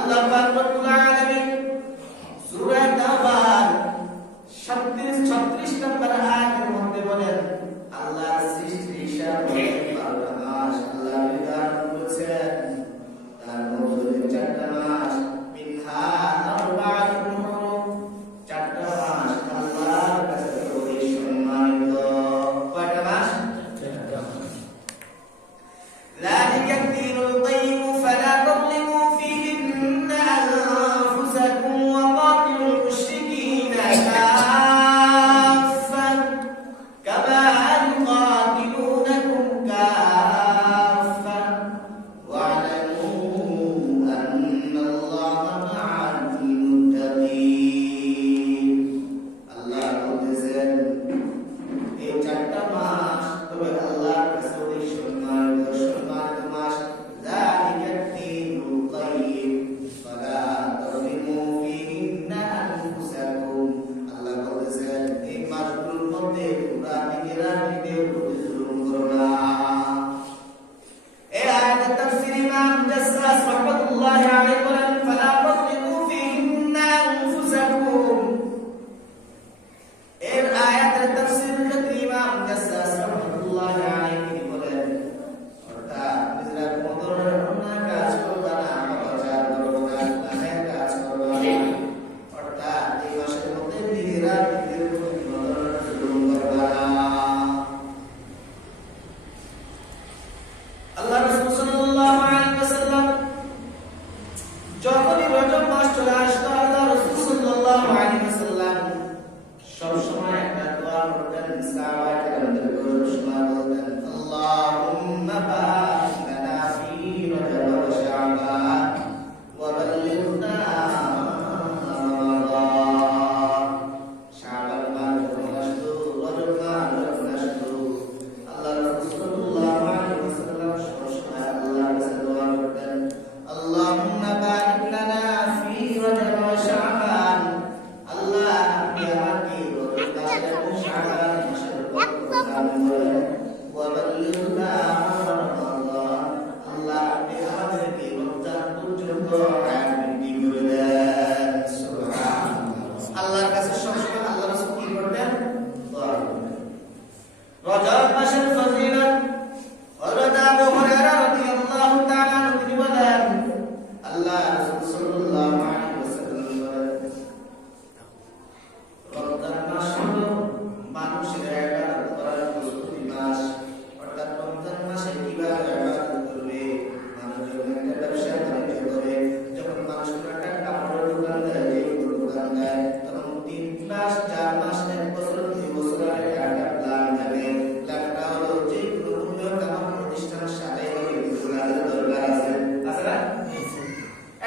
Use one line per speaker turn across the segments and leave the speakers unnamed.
Allah livro do 맞아?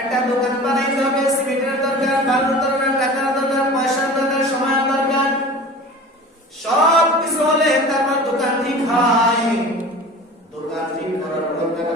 একটা দোকান বানাইতে হবে, সিমেন্টের দরকার, বালুর দরকার, টাকার দরকার, পয়সার দরকার, সময়ের দরকার। সব কিছু হলে তারপর দোকান ঠিক হয়। দোকান ঠিক করার দরকার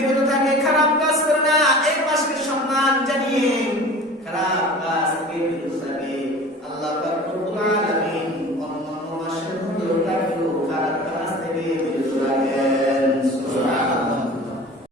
বিগত থাকে।